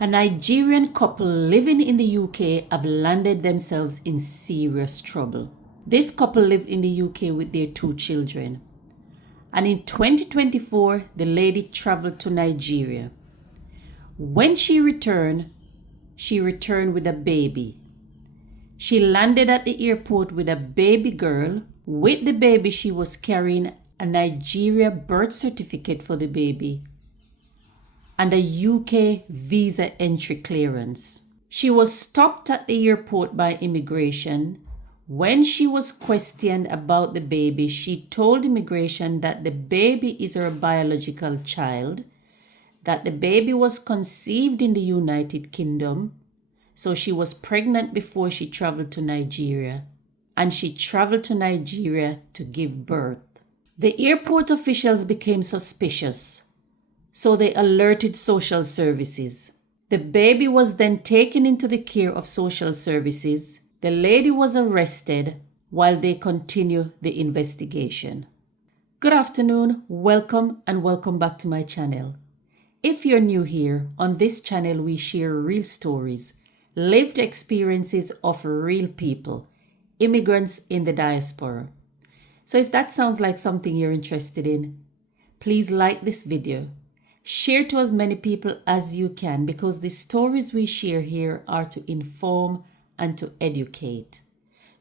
A Nigerian couple living in the UK have landed themselves in serious trouble. This couple lived in the UK with their 2 children. And in 2024, the lady traveled to Nigeria. When she returned with a baby. She landed at the airport with a baby girl. With the baby, she was carrying a Nigeria birth certificate for the baby and a UK visa entry clearance. She was stopped at the airport by immigration. When she was questioned about the baby, she told immigration that the baby is her biological child, that the baby was conceived in the United Kingdom, so she was pregnant before she traveled to Nigeria, and she traveled to Nigeria to give birth. The airport officials became suspicious, so they alerted social services. The baby was then taken into the care of social services. The lady was arrested while they continue the investigation. Good afternoon, welcome back to my channel. If you're new here, on this channel we share real stories, lived experiences of real people, immigrants in the diaspora. So if that sounds like something you're interested in, please like this video. Share to as many people as you can because the stories we share here are to inform and to educate.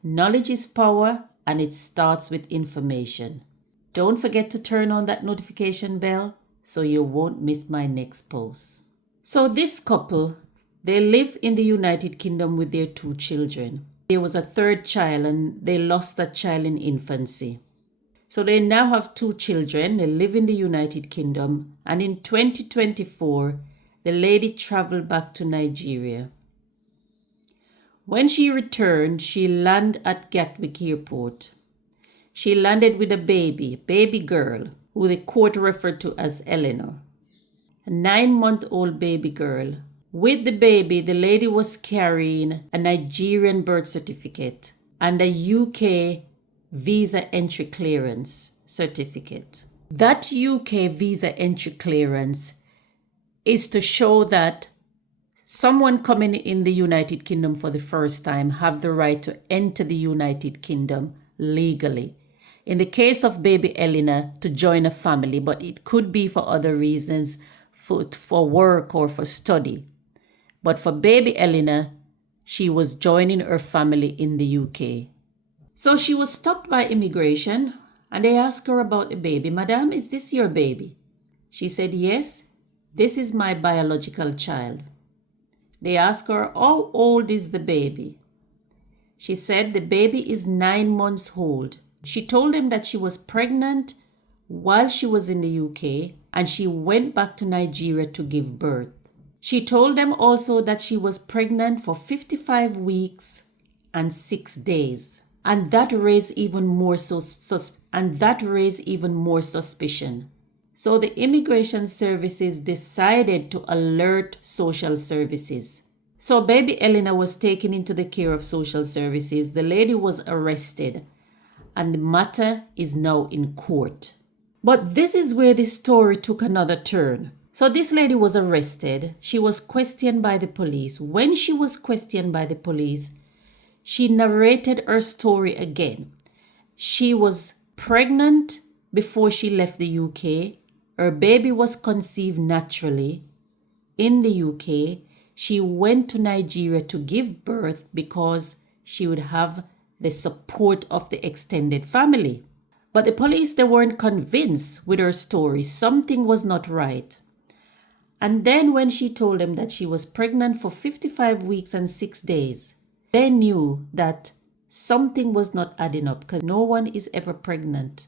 Knowledge is power and it starts with information. Don't forget to turn on that notification bell so you won't miss my next post. So this couple, they live in the United Kingdom with their 2 children. There was a 3rd child and they lost that child in infancy. So they now have 2 children. They live in the United Kingdom. And in 2024, the lady traveled back to Nigeria. When she returned, she landed at Gathwick Airport. She landed with a baby girl, who the court referred to as Elenor. A 9-month-old baby girl. With the baby, the lady was carrying a Nigerian birth certificate and a UK visa entry clearance certificate. That UK visa entry clearance is to show that someone coming in the United Kingdom for the first time have the right to enter the United Kingdom legally. In the case of baby Elenor, to join a family, but it could be for other reasons, for work or for study. But for baby Elenor, she was joining her family in the UK. So she was stopped by immigration and they asked her about the baby. Madam, is this your baby? She said, yes, this is my biological child. They asked her, how old is the baby? She said the baby is 9 months old. She told them that she was pregnant while she was in the UK and she went back to Nigeria to give birth. She told them also that she was pregnant for 55 weeks and 6 days. And that raised even more suspicion. So the immigration services decided to alert social services. So baby Elenor was taken into the care of social services. The lady was arrested and the matter is now in court. But this is where the story took another turn. So this lady was arrested. She was questioned by the police. When she was questioned by the police, she narrated her story again. She was pregnant before she left the UK. Her baby was conceived naturally in the UK. She went to Nigeria to give birth because she would have the support of the extended family. But the police, they weren't convinced with her story. Something was not right. And then when she told them that she was pregnant for 55 weeks and 6 days, they knew that something was not adding up because no one is ever pregnant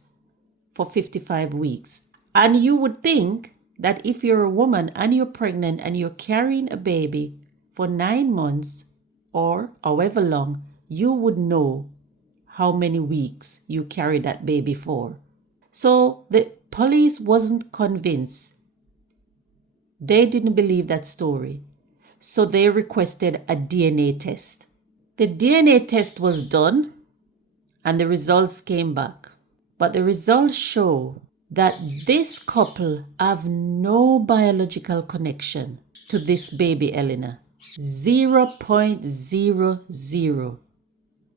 for 55 weeks. And you would think that if you're a woman and you're pregnant and you're carrying a baby for 9 months or however long, you would know how many weeks you carry that baby for. So the police wasn't convinced. They didn't believe that story. So they requested a DNA test. The DNA test was done and the results came back. But the results show that this couple have no biological connection. to this baby Elenor. 0.00.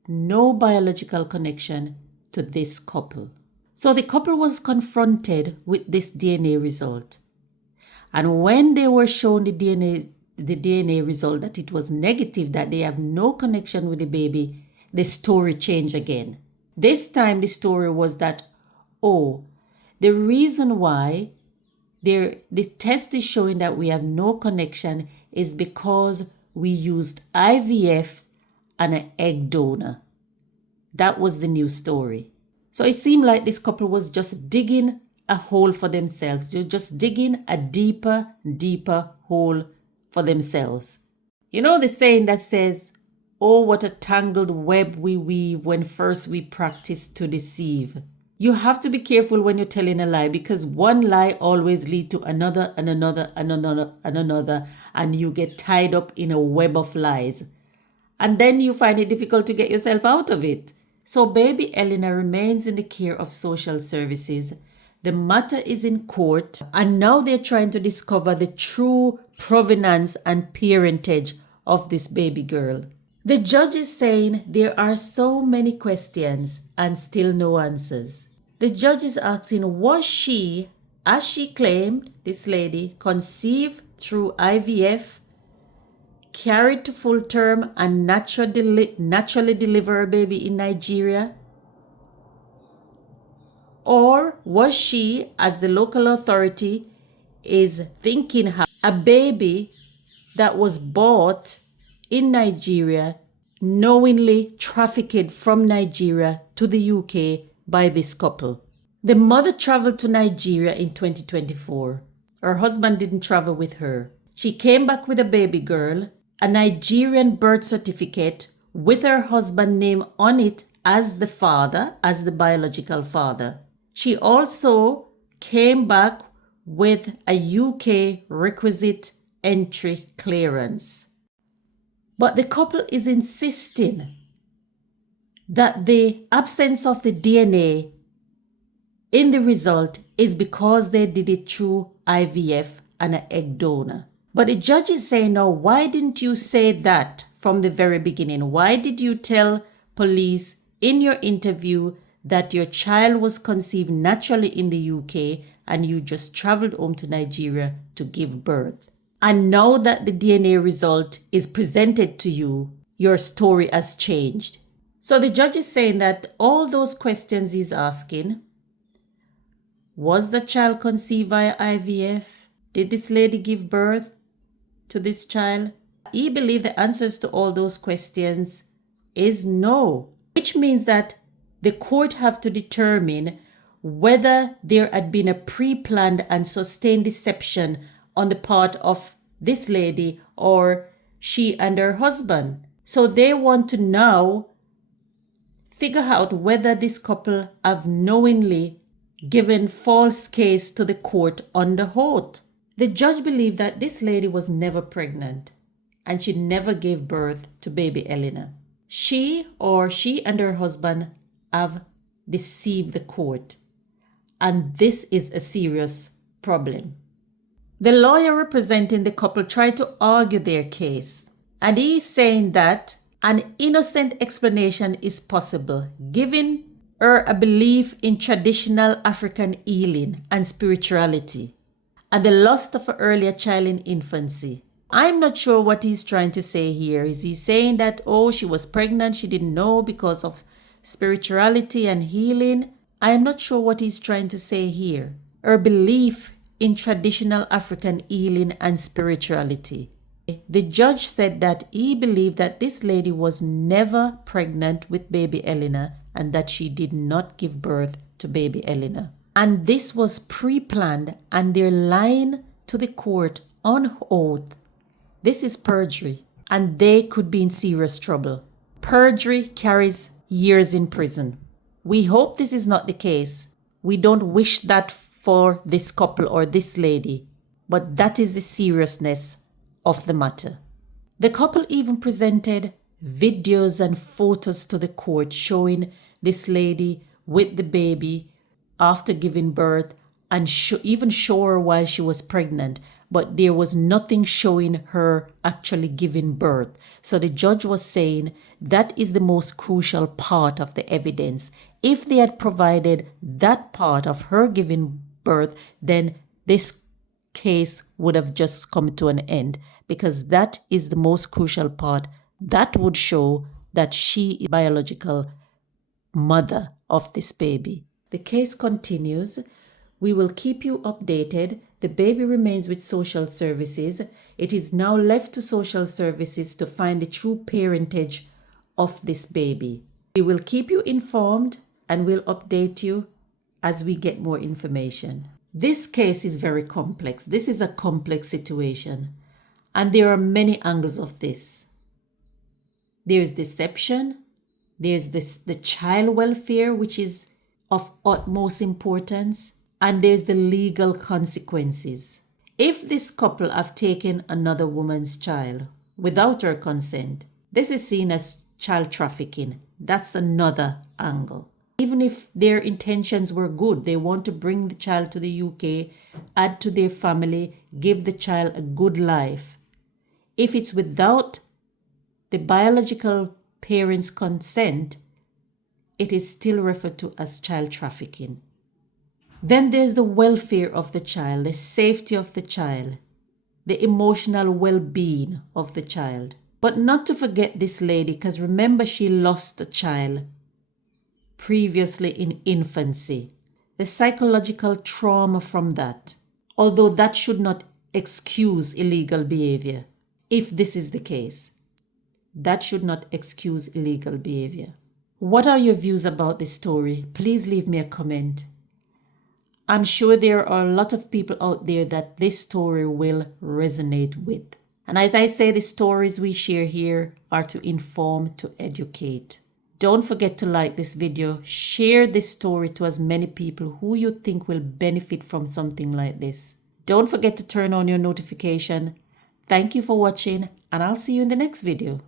No biological connection to this couple. So the couple was confronted with this DNA result. And when they were shown the DNA result that it was negative, that they have no connection with the baby, the story changed again. This time the story was that, oh, the reason why the test is showing that we have no connection is because we used IVF and an egg donor. That was the new story. So it seemed like this couple was just digging a hole for themselves. They're just digging a deeper hole for themselves. You know the saying that says, oh, what a tangled web we weave when first we practice to deceive. You have to be careful when you're telling a lie, because one lie always leads to another and another and another and another, and you get tied up in a web of lies. And then you find it difficult to get yourself out of it. So baby Elenor remains in the care of social services. The matter is in court, and now they're trying to discover the true provenance and parentage of this baby girl. The judge is saying there are so many questions and still no answers. The judge is asking, was she, as she claimed, this lady, conceived through IVF, carried to full term and naturally deliver a baby in Nigeria? Or was she, as the local authority is thinking, a baby that was bought in Nigeria, knowingly trafficked from Nigeria to the UK by this couple? The mother traveled to Nigeria in 2024. Her husband didn't travel with her. She came back with a baby girl, a Nigerian birth certificate with her husband name on it as the father, as the biological father. She also came back with a UK requisite entry clearance. But the couple is insisting that the absence of the DNA in the result is because they did it through IVF and an egg donor. But the judge is saying, no, why didn't you say that from the very beginning? Why did you tell police in your interview that your child was conceived naturally in the UK and you just traveled home to Nigeria to give birth? And now that the DNA result is presented to you, your story has changed. So the judge is saying that all those questions he's asking, was the child conceived via IVF? Did this lady give birth to this child? He believes the answers to all those questions is no, which means that the court have to determine whether there had been a pre-planned and sustained deception on the part of this lady or she and her husband. So they want to now figure out whether this couple have knowingly given false case to the court under oath. The judge believed that this lady was never pregnant and she never gave birth to baby Elenor. She and her husband have deceived the court, and this is a serious problem. The lawyer representing the couple tried to argue their case, and he's saying that an innocent explanation is possible, giving her a belief in traditional African healing and spirituality, and the loss of an earlier child in infancy. I'm not sure what he's trying to say here. Is he saying that, oh, she was pregnant, she didn't know because of spirituality and healing? I am not sure what he's trying to say here. Her belief in traditional African healing and spirituality. The judge said that he believed that this lady was never pregnant with baby Elenor and that she did not give birth to baby Elenor. And this was pre-planned, and they're lying to the court on oath. This is perjury, and they could be in serious trouble. Perjury carries years in prison. We hope this is not the case. We don't wish that for this couple or this lady, but that is the seriousness of the matter. The couple even presented videos and photos to the court showing this lady with the baby after giving birth, and even show her while she was pregnant. but there was nothing showing her actually giving birth. So the judge was saying that is the most crucial part of the evidence. If they had provided that part of her giving birth, then this case would have just come to an end, because that is the most crucial part. That would show that she is the biological mother of this baby. The case continues. We will keep you updated. The baby remains with social services. It is now left to social services to find the true parentage of this baby. We will keep you informed and will update you as we get more information. This case is very complex. This is a complex situation, and there are many angles of this. There's deception. There's the child welfare, which is of utmost importance, and there's the legal consequences. If this couple have taken another woman's child without her consent, this is seen as child trafficking. That's another angle. Even if their intentions were good, they want to bring the child to the UK, add to their family, give the child a good life. If it's without the biological parents' consent, it is still referred to as child trafficking. Then there's the welfare of the child, the safety of the child, the emotional well-being of the child. But not to forget this lady, because remember, she lost a child previously in infancy. The psychological trauma from that, although that should not excuse illegal behavior. If this is the case, that should not excuse illegal behavior. What are your views about this story? Please leave me a comment. I'm sure there are a lot of people out there that this story will resonate with. And as I say, the stories we share here are to inform, to educate. Don't forget to like this video, share this story to as many people who you think will benefit from something like this. Don't forget to turn on your notification. Thank you for watching, and I'll see you in the next video.